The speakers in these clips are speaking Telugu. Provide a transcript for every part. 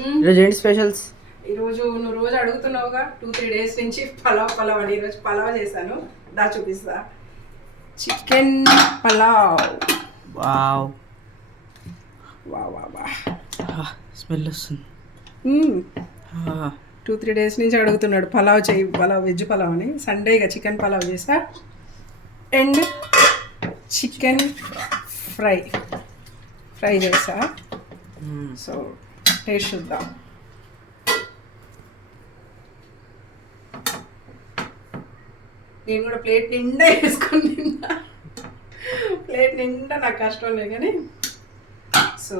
ఈరోజు ఏంటి స్పెషల్స్? ఈరోజు నువ్వు రోజు అడుగుతున్నావుగా 2-3 డేస్ నుంచి పలావ్ అని. ఈరోజు పలావ్ చేశాను, దా చూపిస్తా. చికెన్ పలావ్. వావ్ వా వా వా స్మెల్ వస్తుంది. 2-3 డేస్ నుంచి అడుగుతున్నాడు పలావ్ చేయి, పలావ్ వెజ్ పలావ్ అని. సండేగా చికెన్ పలావ్ చేసా అండ్ చికెన్ ఫ్రై చేసా. సో టేస్ట్ చూద్దాం. నేను కూడా ప్లేట్ నిండా వేసుకొని తిన్నా. ప్లేట్ నిండా నాకు కష్టం లేదు కానీ. So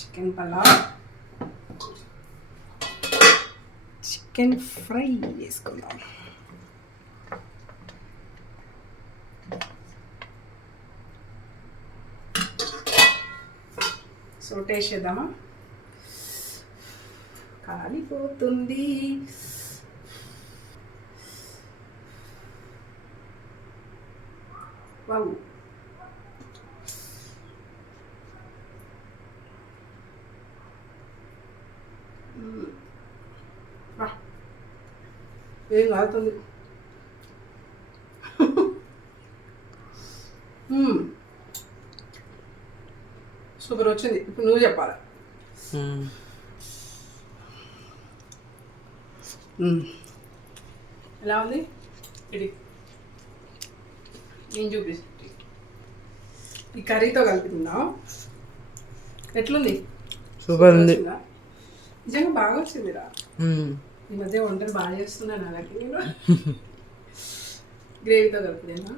chicken pulao, chicken fry వేసుకుందాం. సో టేస్ట్ చేద్దామా? కాలిపోతుంది. వావ్, ఏం కాలుతుంది. సూపర్ వచ్చింది. ఇప్పుడు నువ్వు చెప్పాలి. ఎలా ఉంది? ఇది నేను చూపిస్తా. ఈ కర్రీతో కలిపి తిందాం. ఎట్లుంది? సూపర్ ఉంది. నిజంగా బాగా వచ్చిందిరా. ఈ మధ్య వంటలు బాగా చేస్తున్నాను అలాంటి. నేను గ్రేవీతో కలిపిదేనా?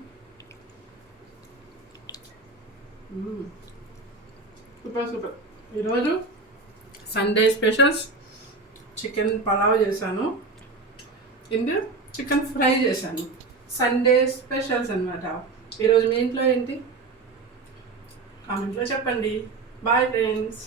సూపర్. ఈరోజు సండే స్పెషల్స్ చికెన్ పలావ్ చేశాను అండ్ చికెన్ ఫ్రై చేశాను. సండే స్పెషల్స్ అనమాట. ఈరోజు మీ ఇంట్లో ఏంటి? కామెంట్లో చెప్పండి. Bye friends.